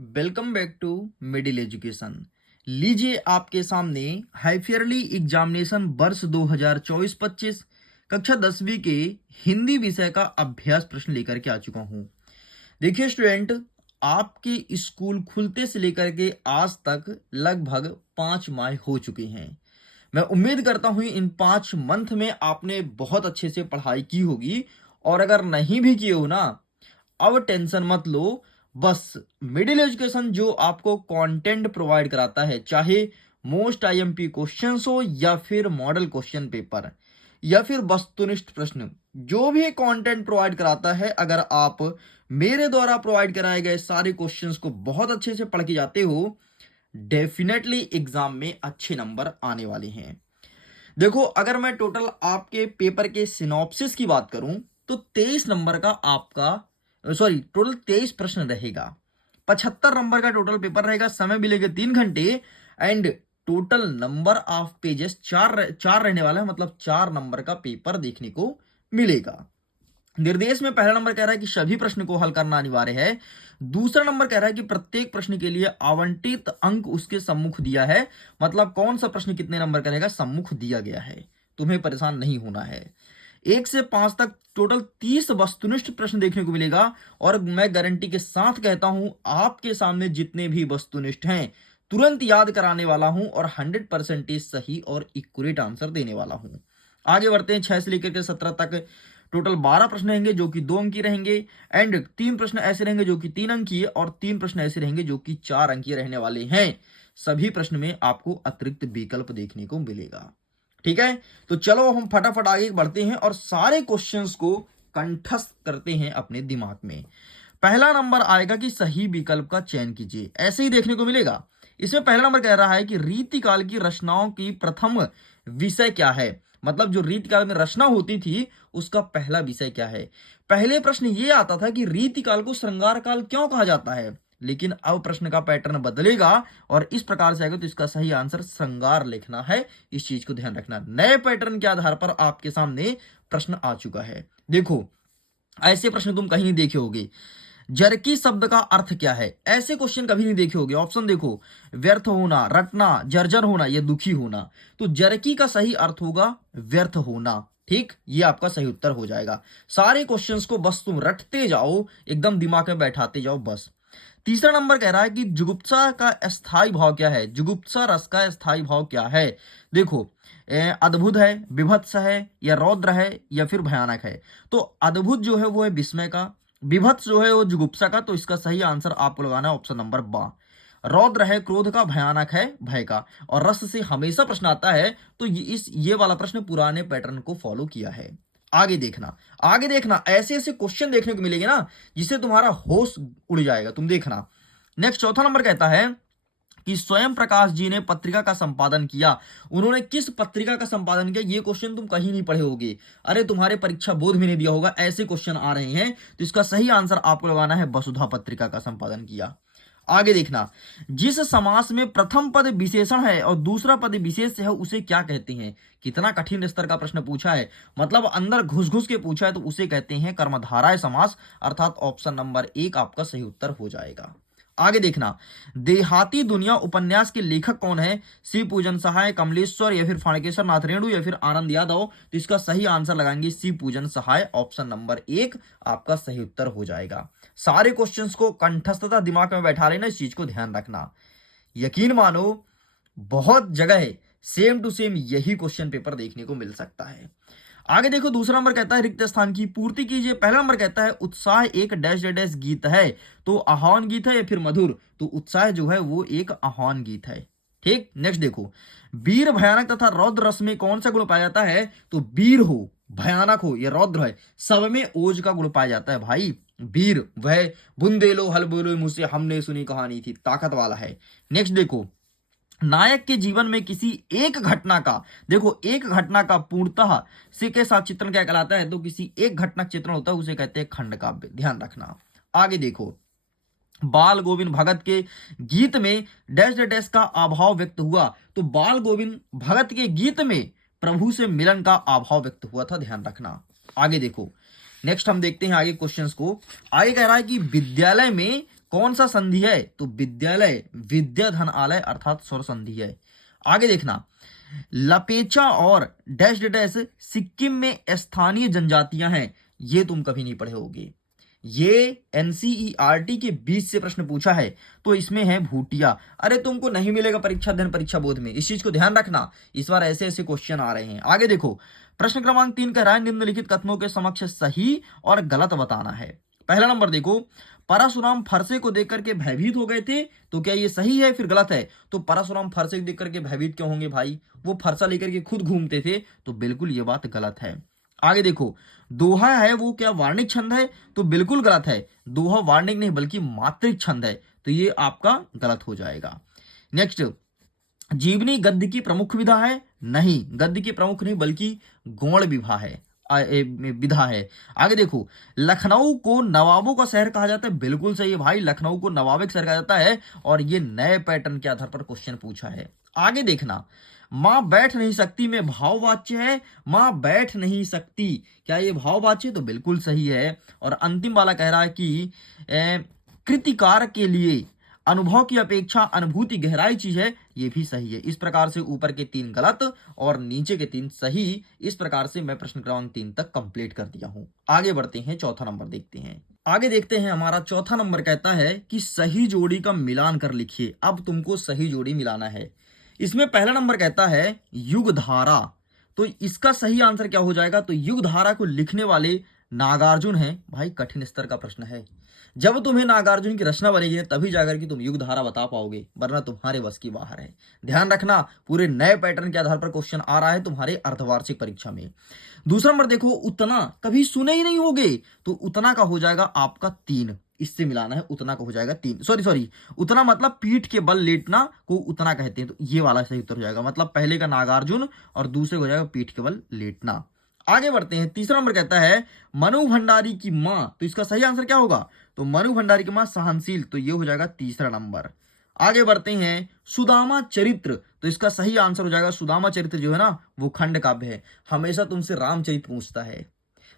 Welcome back to middle education. लीजिए आपके सामने हाईफेयरली एग्जामिनेशन वर्ष 2024-25 कक्षा 10वीं के हिंदी विषय का अभ्यास प्रश्न लेकर के आ चुका हूं। देखिए स्टूडेंट, आपके स्कूल खुलते से लेकर के आज तक लगभग 5 माह हो चुके हैं। मैं उम्मीद करता हूं इन 5 मंथ में आपने बहुत अच्छे से पढ़ाई की होगी, और अगर नहीं भी किए हो ना, अब टेंशन मत लो। बस मिडिल एजुकेशन जो आपको कंटेंट प्रोवाइड कराता है, चाहे मोस्ट आईएमपी क्वेश्चंस हो या फिर मॉडल क्वेश्चन पेपर या फिर वस्तुनिष्ठ प्रश्न, जो भी कंटेंट प्रोवाइड कराता है, अगर आप मेरे द्वारा प्रोवाइड कराए गए सारे क्वेश्चंस को बहुत अच्छे से पढ़ के जाते हो, डेफिनेटली एग्जाम में अच्छे नंबर आने वाले हैं। देखो, अगर मैं टोटल आपके पेपर के सिनॉप्सिस की बात करूं तो 23 नंबर का आपका टोटल 23 प्रश्न रहेगा। 75 नंबर का टोटल पेपर रहेगा। समय मिलेगा 3 घंटे and total number of pages चार रहने वाला है, मतलब 4 नंबर का पेपर देखने को मिलेगा। निर्देश में पहला नंबर कह रहा है कि सभी प्रश्न को हल करना अनिवार्य है। दूसरा नंबर कह रहा है कि प्रत्येक प्रश्न के लिए आवंटित अंक उसके सम्मुख दिया है, मतलब कौन सा प्रश्न कितने नंबर का रहेगा सम्मुख दिया गया है, तुम्हें परेशान नहीं होना है। 1 से 5 तक टोटल 30 वस्तुनिष्ठ प्रश्न देखने को मिलेगा, और मैं गारंटी के साथ कहता हूं आपके सामने जितने भी वस्तुनिष्ठ हैं तुरंत याद कराने वाला हूं और 100% सही और इक्वरेट आंसर देने वाला हूं। आगे बढ़ते हैं। 6 से लेकर के 17 तक टोटल 12 प्रश्न रहेंगे जो कि 2 अंकीय रहेंगे, एंड 3 प्रश्न ऐसे रहेंगे जो कि 3 अंकीय, और 3 प्रश्न ऐसे रहेंगे जो कि 4 अंकीय रहने वाले हैं। सभी प्रश्न में आपको अतिरिक्त विकल्प देखने को मिलेगा। ठीक है, तो चलो हम फटाफट आगे बढ़ते हैं और सारे क्वेश्चंस को कंठस्थ करते हैं अपने दिमाग में। पहला नंबर आएगा कि सही विकल्प का चयन कीजिए, ऐसे ही देखने को मिलेगा। इसमें पहला नंबर कह रहा है कि रीतिकाल की रचनाओं की प्रथम विषय क्या है, मतलब जो रीतिकाल में रचना होती थी उसका पहला विषय क्या है। पहले प्रश्न ये आता था कि रीतिकाल को श्रृंगार काल क्यों कहा जाता है, लेकिन अब प्रश्न का पैटर्न बदलेगा और इस प्रकार से आएगा, तो इसका सही आंसर श्रृंगार लिखना है। इस चीज को ध्यान रखना। नए पैटर्न के आधार पर आपके सामने प्रश्न आ चुका है। देखो, ऐसे प्रश्न तुम कहीं नहीं देखे होगे। जरकी शब्द का अर्थ क्या है, ऐसे क्वेश्चन कभी नहीं देखे होगे। ऑप्शन देखो, व्यर्थ होना, रटना, जर्जर होना या दुखी होना। तो जरकी का सही अर्थ होगा व्यर्थ होना। ठीक, ये आपका सही उत्तर हो जाएगा। सारे क्वेश्चंस को बस तुम रटते जाओ, एकदम दिमाग में बैठाते जाओ बस। तीसरा नंबर कह रहा है कि जुगुप्सा का स्थायी भाव क्या है, जुगुप्सा रस का स्थायी भाव क्या है। देखो, अद्भुत है, विभत्स है या रौद्र है या फिर भयानक है। तो अद्भुत जो है वो है विस्मय का, विभत्स जो है वो जुगुप्सा का। तो इसका सही आंसर आपको लगाना है ऑप्शन नंबर बा। रौद्र है क्रोध का, भयानक है भय का, और रस से हमेशा प्रश्न आता है। तो ये वाला प्रश्न पुराने पैटर्न को फॉलो किया है। आगे देखना, आगे देखना, ऐसे ऐसे क्वेश्चन देखने को मिलेंगे ना जिससे तुम्हारा होश उड़ जाएगा। तुम देखना। नेक्स्ट चौथा नंबर कहता है कि स्वयं प्रकाश जी ने पत्रिका का संपादन किया। उन्होंने किस पत्रिका का संपादन किया, ये क्वेश्चन तुम कहीं नहीं पढ़े होगे। अरे तुम्हारे परीक्षा बोर्ड में नहीं दिया होगा, ऐसे क्वेश्चन आ रहे हैं। तो इसका सही आंसर आपको लगाना है वसुधा पत्रिका का संपादन किया। आगे देखना, जिस समास में प्रथम पद विशेषण है और दूसरा पद विशेष है उसे क्या कहते हैं। कितना कठिन स्तर का प्रश्न पूछा है, मतलब अंदर घुस घुस के पूछा है। तो उसे कहते हैं कर्मधारय समास, अर्थात ऑप्शन नंबर 1 आपका सही उत्तर हो जाएगा। आगे देखना, देहाती दुनिया उपन्यास के लेखक कौन है। शिव पूजन सहाय, कमलेश्वर या फिर फाणकेश्वर नाथ रेणु या फिर आनंद यादव। तो इसका सही आंसर लगाएंगे शिव पूजन सहाय, ऑप्शन नंबर 1 आपका सही उत्तर हो जाएगा। सारे क्वेश्चंस को कंठस्थता दिमाग में बैठा लेना, इस चीज को ध्यान रखना। यकीन मानो, बहुत जगह सेम टू सेम यही क्वेश्चन पेपर देखने को मिल सकता है। आगे देखो, दूसरा नंबर कहता है रिक्त स्थान की पूर्ति कीजिए। पहला नंबर कहता है उत्साह एक डैश डैश गीत है। तो आह्वान गीत है या फिर मधुर। तो उत्साह जो है वो एक आह्वान गीत है। ठीक, नेक्स्ट देखो, वीर भयानक तथा रौद्र रस में कौन सा गुण पाया जाता है। तो वीर हो, भयानक हो या रौद्र है, सब में ओज का गुण पाया जाता है भाई। वीर वह बुंदेलो हल बोलो मुझसे हमने सुनी कहानी थी, ताकत वाला है। नेक्स्ट देखो, नायक के जीवन में किसी एक घटना का, देखो एक घटना का पूर्णतः से के साथ चित्रण क्या कहलाता है। तो किसी एक घटना का चित्रण होता है उसे कहते हैं खंड काव्य, ध्यान रखना। आगे देखो, बाल गोविंद भगत के गीत में डैश डैश का अभाव व्यक्त हुआ। तो बाल गोविंद भगत के गीत में प्रभु से मिलन का अभाव व्यक्त हुआ था, ध्यान रखना। आगे देखो, नेक्स्ट हम देखते हैं आगे क्वेश्चंस को। आगे कह रहा है कि विद्यालय में कौन सा संधि है? तो विद्यालय विद्या धन आलय अर्थात स्वर संधि है। आगे देखना, लपेचा और डैश डैश सिक्किम में स्थानीय जनजातियां हैं, ये तुम कभी नहीं पढ़े होगे। ये एनसीईआरटी के 20 से प्रश्न पूछा है, तो इसमें है भूटिया। अरे तुमको नहीं मिलेगा परीक्षा अध्ययन परीक्षा बोध में, इस चीज को ध्यान रखना, इस बार ऐसे ऐसे क्वेश्चन आ रहे हैं। आगे देखो, प्रश्न क्रमांक 3 कह रहा है निम्नलिखित कथनों के समक्ष सही और गलत बताना है। पहला नंबर देखो, परशुराम फरसे को देख करके भयभीत हो गए थे, तो क्या ये सही है फिर गलत है? तो परशुराम फरसे को देख करके भयभीत क्यों होंगे भाई, वो फरसा लेकर के खुद घूमते थे, तो बिल्कुल ये बात गलत है। आगे देखो, दोहा है वो क्या वार्णिक छंद है? तो बिल्कुल गलत है, दोहा वार्णिक नहीं बल्कि मात्रिक छंद है, तो ये आपका गलत हो जाएगा। नेक्स्ट, जीवनी गद्य की प्रमुख विधा है? नहीं, गद्य की प्रमुख नहीं बल्कि गौण विधा है, विधा है। आगे देखो, लखनऊ को नवाबों का शहर कहा जाता है, बिल्कुल सही है भाई, लखनऊ को नवाबिक शहर कहा जाता है, और ये नए पैटर्न के आधार पर क्वेश्चन पूछा है। आगे देखना, मां बैठ नहीं सकती में भाववाच्य है, मां बैठ नहीं सकती, क्या ये भाववाच्य है? तो बिल्कुल सही है। और अंतिम वाला कह रहा है कि कृतिकार के लिए अनुभव की अपेक्षा अनुभूति गहराई चीज है, ये भी सही है। इस प्रकार से ऊपर के 3 गलत और नीचे के 3 सही, इस प्रकार से मैं प्रश्न क्रमांक 3 तक कंप्लीट कर दिया हूं। आगे बढ़ते हैं, चौथा नंबर देखते हैं। आगे देखते हैं, हमारा चौथा नंबर कहता है कि सही जोड़ी का मिलान कर लिखिए। अब तुमको सही जोड़ी मिलाना है। इसमें पहला नंबर कहता है युग धारा, तो इसका सही आंसर क्या हो जाएगा? तो युग धारा को लिखने वाले नागार्जुन हैं। भाई कठिन स्तर का प्रश्न है, जब तुम्हें नागार्जुन की रचना बनेगी तभी जाकर के तुम युग धारा बता पाओगे, वरना तुम्हारे बस की बाहर है। ध्यान रखना, पूरे नए पैटर्न के आधार पर क्वेश्चन आ रहा है तुम्हारे अर्धवार्षिक परीक्षा में। दूसरा नंबर देखो, उतना कभी सुने ही नहीं होगे, तो उतना का हो जाएगा आपका 3, इससे मिलाना है, उतना का हो जाएगा 3। सॉरी, उतना मतलब पीठ के बल लेटना को उतना कहते हैं, तो ये वाला सही उत्तर हो जाएगा। मतलब पहले का नागार्जुन और दूसरे को हो जाएगा पीठ के बल लेटना। आगे बढ़ते हैं, तीसरा नंबर कहता है मनु भंडारी की मां, तो इसका सही आंसर क्या होगा? तो मनु भंडारी की मां सहनशील, तो ये हो जाएगा तीसरा नंबर। आगे बढ़ते हैं, सुदामा चरित्र, तो इसका सही आंसर हो जाएगा सुदामा चरित्र जो है ना वो खंड काव्य है। हमेशा तुमसे रामचरित पूछता है,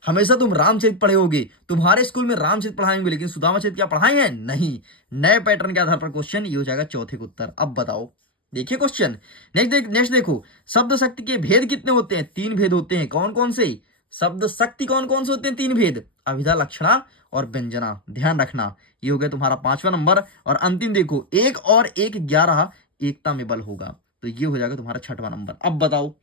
हमेशा तुम रामचरित पढ़े होगे, तुम्हारे स्कूल में रामचरित पढ़ाएंगे, लेकिन सुदामा चरित क्या पढ़ाए हैं? नहीं। नए पैटर्न के आधार पर क्वेश्चन, ये हो जाएगा चौथे का उत्तर। अब बताओ, देखिए क्वेश्चन। नेक्स्ट देखो, शब्द शक्ति के भेद कितने होते हैं? 3 भेद होते हैं। कौन कौन से शब्द शक्ति, कौन कौन से होते हैं? 3 भेद, अभिधा, लक्षणा और व्यंजना। ध्यान रखना, ये हो गया तुम्हारा 5वां नंबर। और अंतिम देखो, 1 और 1 11, एकता में बल होगा, तो ये हो जाएगा तुम्हारा 6वां नंबर। अब बताओ,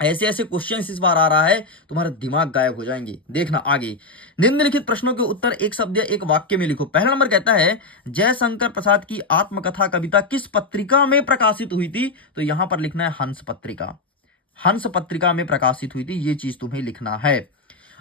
ऐसे ऐसे क्वेश्चन इस बार आ रहा है, तुम्हारा दिमाग गायब हो जाएंगे। देखना आगे, निम्नलिखित प्रश्नों के उत्तर एक शब्द या एक वाक्य में लिखो। पहला नंबर कहता है जयशंकर प्रसाद की आत्मकथा कविता किस पत्रिका में प्रकाशित हुई थी? तो यहां पर लिखना है हंस पत्रिका, हंस पत्रिका में प्रकाशित हुई थी, ये चीज तुम्हें लिखना है।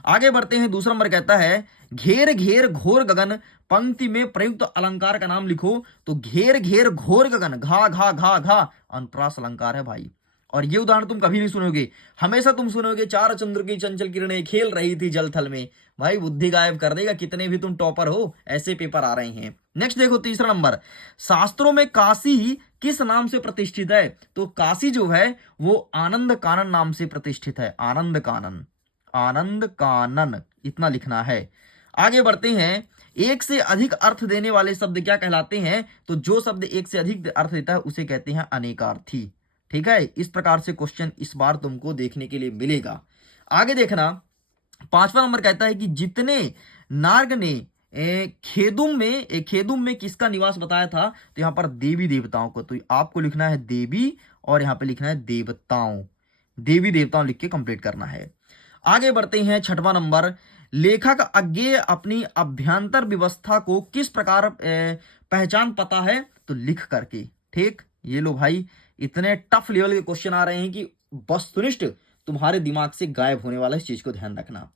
आगे बढ़ते हैं, दूसरा नंबर कहता है घेर घेर घोर गगन पंक्ति में प्रयुक्त अलंकार का नाम लिखो। तो घेर घेर घोर गगन, घा घा घा घा अनुप्रास अलंकार है भाई। और ये उदाहरण तुम कभी नहीं सुनोगे, हमेशा तुम सुनोगे चार चंद्र की चंचल किरणें खेल रही थी जल थल में। भाई बुद्धि गायब कर देगा, कितने भी तुम टॉपर हो, ऐसे पेपर आ रहे हैं। नेक्स्ट देखो, तीसरा नंबर, शास्त्रों में काशी किस नाम से प्रतिष्ठित है? तो काशी जो है वो आनंद कानन नाम से प्रतिष्ठित है, आनंद कानन, आनंद कानन, इतना लिखना है। आगे बढ़ते हैं, एक से अधिक अर्थ देने वाले शब्द क्या कहलाते हैं? तो जो शब्द एक से अधिक अर्थ देता है उसे कहते हैं अनेकार्थी। ठीक है, इस प्रकार से क्वेश्चन इस बार तुमको देखने के लिए मिलेगा। आगे देखना, 5वां नंबर कहता है कि जितने नार्ग ने खेदुम में किसका निवास बताया था? तो यहां पर देवी देवताओं को, तो आपको लिखना है देवी और यहां पे लिखना है देवताओं, देवी देवताओं लिख के कंप्लीट करना है। आगे बढ़ते हैं, 6वां नंबर, लेखक अज्ञेय अपनी अभ्यंतर व्यवस्था को किस प्रकार पहचान पता है? तो लिख करके। ठीक, ये लो भाई, इतने टफ लेवल के क्वेश्चन आ रहे हैं कि वस्तुनिष्ठ तुम्हारे दिमाग से गायब होने वाला, इस चीज को ध्यान रखना।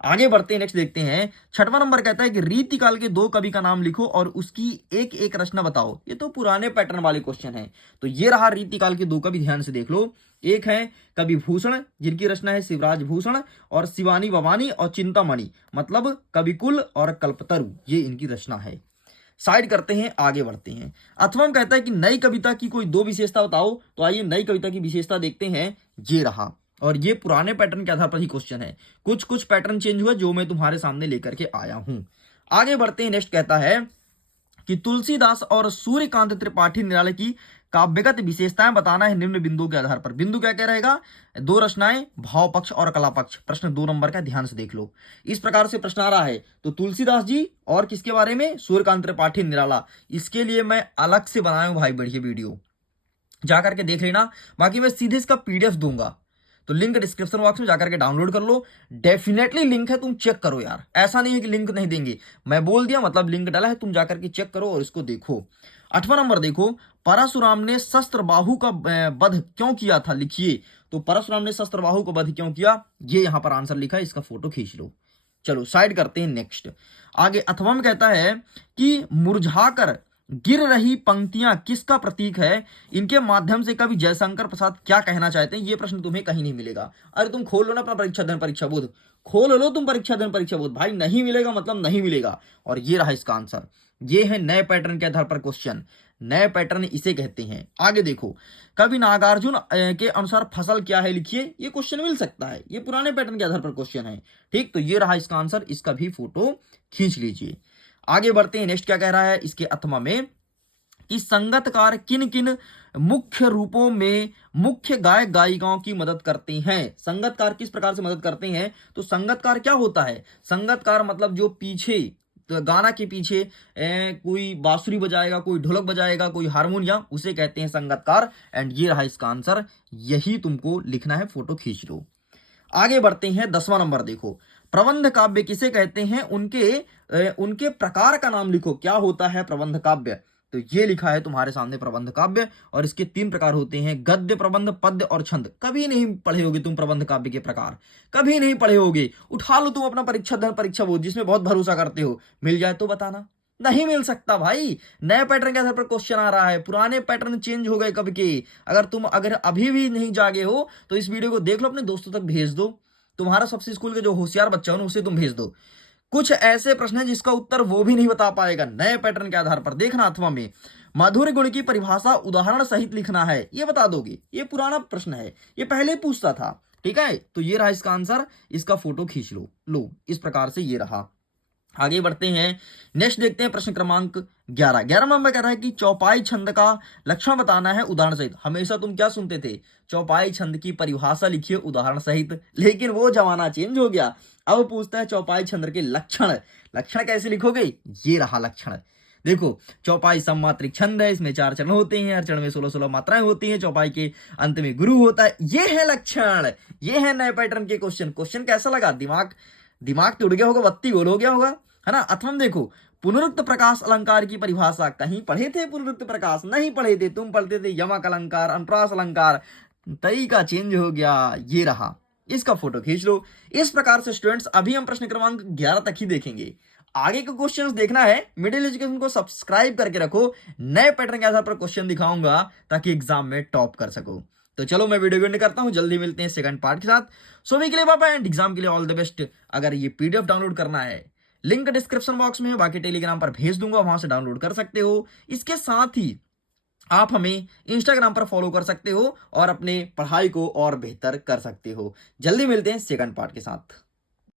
आगे बढ़ते हैं, नेक्स्ट देखते हैं, 6वां नंबर कहता है कि रीतिकाल के 2 कवि का नाम लिखो और उसकी एक एक रचना बताओ। ये तो पुराने पैटर्न वाले क्वेश्चन है, तो ये रहा रीतिकाल के 2 कवि, ध्यान से देख लो। एक है कवि भूषण, जिनकी रचना है शिवराज भूषण, और शिवानी भवानी और चिंतामणि, मतलब कविकुल और कल्पतरु, ये इनकी रचना है। साइड करते हैं, आगे बढ़ते हैं। अथवा कहता है कि नई कविता की कोई 2 विशेषता बताओ। तो आइए नई कविता की विशेषता देखते हैं, ये रहा। और ये पुराने पैटर्न के आधार पर ही क्वेश्चन है, कुछ पैटर्न चेंज हुआ जो मैं तुम्हारे सामने लेकर के आया हूं। आगे बढ़ते हैं, नेक्स्ट कहता है कि तुलसीदास और सूर्यकांत त्रिपाठी निराले की काव्यगत विशेषताएं बताना है निम्न बिंदुओं के आधार पर। बिंदु क्या क्या रहेगा? दो रचनाएं, भाव पक्ष और कला पक्ष। प्रश्न 2 नंबर का ध्यान से देख लो। इस प्रकार से प्रश्न आ रहा है। तो तुलसीदास जी और किसके बारे में? सूर्यकांत त्रिपाठी निराला। इसके लिए मैं अलग से बनाया हूं भाई बढ़िया वीडियो, जाकर के देख लेना। बाकी मैं सीधे इसका पीडीएफ दूंगा, तो लिंक डिस्क्रिप्शन बॉक्स में जाकर के डाउनलोड कर लो। डेफिनेटली लिंक है, तुम चेक करो यार, ऐसा नहीं है कि लिंक नहीं देंगे। मैं बोल दिया मतलब लिंक डाला है, तुम जाकर के चेक करो और इसको देखो। 8वां नंबर देखो, परशुराम ने शस्त्रबाहु का वध क्यों किया था? लिखिए। तो परशुराम ने शस्त्रबाहु का वध क्यों किया, ये यहां पर आंसर लिखा है, इसका फोटो खींच लो। चलो साइड करते हैं, नेक्स्ट आगे। 8वां में कहता है कि मुरझाकर गिर रही पंक्तियां किसका प्रतीक है? इनके माध्यम से कवि जयशंकर प्रसाद क्या कहना चाहते हैं? ये प्रश्न तुम्हें कहीं नहीं मिलेगा। अरे तुम खोल लो ना अपना परीक्षा धन परीक्षा बोध, खोल लो तुम परीक्षा धन परीक्षा बोध भाई, नहीं मिलेगा मतलब नहीं मिलेगा। और ये रहा इसका आंसर। ये है नए पैटर्न के आधार पर क्वेश्चन, नए पैटर्न इसे कहते हैं। आगे देखो, कवि नागार्जुन के अनुसार फसल क्या है? लिखिए। ये क्वेश्चन मिल सकता है, ये पुराने पैटर्न के आधार पर क्वेश्चन है। ठीक, तो ये रहा इसका आंसर, इसका भी फोटो खींच लीजिए। आगे बढ़ते हैं, नेक्स्ट क्या कह रहा है इसके 8वां में कि संगतकार किन किन मुख्य रूपों में मुख्य गायक गायिकाओं की मदद करते हैं? संगतकार किस प्रकार से मदद करते हैं? तो संगतकार क्या होता है? संगतकार मतलब जो पीछे, तो गाना के पीछे कोई बांसुरी बजाएगा, कोई ढोलक बजाएगा, कोई हारमोनियम, उसे कहते हैं संगतकार। एंड ये रहा इसका आंसर, यही तुमको लिखना है, फोटो खींच लो। आगे बढ़ते हैं, 10वां नंबर देखो, प्रबंध काव्य किसे कहते हैं? उनके प्रकार का नाम लिखो। क्या होता है प्रबंध काव्य? तो ये लिखा है तुम्हारे सामने प्रबंध काव्य, और इसके 3 प्रकार होते हैं, गद्य, प्रबंध, पद्य और छंद। कभी नहीं पढ़े होगे तुम प्रबंध काव्य के प्रकार, कभी नहीं पढ़े होगे। उठा लो तुम अपना परीक्षा धन परीक्षा बोध, जिसमें बहुत भरोसा करते हो, मिल जाए तो बताना। नहीं मिल सकता भाई, नए पैटर्न के आधार पर क्वेश्चन आ रहा है, पुराने पैटर्न चेंज हो गए कब के। अगर अभी भी नहीं जागे हो तो इस वीडियो को देख लो, अपने दोस्तों तक भेज दो, तुम्हारा सबसे स्कूल के जो होशियार बच्चा हो ना उसे तुम भेज दो। कुछ ऐसे प्रश्न हैं जिसका उत्तर वो भी नहीं बता पाएगा, नए पैटर्न के आधार पर। देखना 8वां में, मधुर गुण की परिभाषा उदाहरण सहित लिखना है, ये बता दोगे। ये पुराना प्रश्न है, ये पहले पूछता था। ठीक है, तो ये रहा इसका आंसर, इसका फोटो खींच लो। लो, इस प्रकार से ये रहा। आगे बढ़ते हैं, नेक्स्ट देखते हैं प्रश्न क्रमांक 11। 11 में कह रहा है कि चौपाई छंद का लक्षण बताना है उदाहरण सहित। हमेशा तुम क्या सुनते थे? चौपाई छंद की परिभाषा लिखिए उदाहरण सहित, लेकिन वो जमाना चेंज हो गया। अब पूछता है चौपाई छंद के लक्षण। लक्षण कैसे लिखोगे? ये रहा लक्षण। देखो, चौपाई सममात्रिक छंद है, इसमें 4 चरण होते हैं, हर चरण में 16-16 मात्राएं होती हैं, चौपाई के अंत में गुरु होता है। ये है लक्षण, ये है नए पैटर्न के क्वेश्चन। क्वेश्चन कैसा लगा? दिमाग तो उड़ गया होगा, बत्ती गोल हो गया होगा, है ना। अथवा देखो, पुनरुक्त प्रकाश अलंकार की परिभाषा कहीं पढ़े थे? पुनरुक्त प्रकाश नहीं पढ़े थे, तुम पढ़ते थे यमक अलंकार, अनुप्रास अलंकार। तरीका चेंज हो गया, ये रहा, इसका फोटो खींच लो। इस प्रकार से स्टूडेंट्स अभी हम प्रश्न क्रमांक 11 तक ही देखेंगे। आगे के क्वेश्चंस देखना है, मिडिल एजुकेशन को सब्सक्राइब करके रखो, नए पैटर्न के आधार पर क्वेश्चन दिखाऊंगा ताकि एग्जाम में टॉप कर सको। तो चलो मैं वीडियो एंड करता हूं, जल्दी मिलते हैं सेकंड पार्ट के साथ। सो वी के लिए बाय एंड एग्जाम के लिए ऑल द बेस्ट। अगर ये पीडीएफ डाउनलोड करना है, लिंक डिस्क्रिप्शन बॉक्स में है, बाकी टेलीग्राम पर भेज दूंगा, वहां से डाउनलोड कर सकते हो। इसके साथ ही आप हमें इंस्टाग्राम पर फॉलो कर सकते हो और अपने पढ़ाई को और बेहतर कर सकते हो। जल्दी मिलते हैं सेकंड पार्ट के साथ।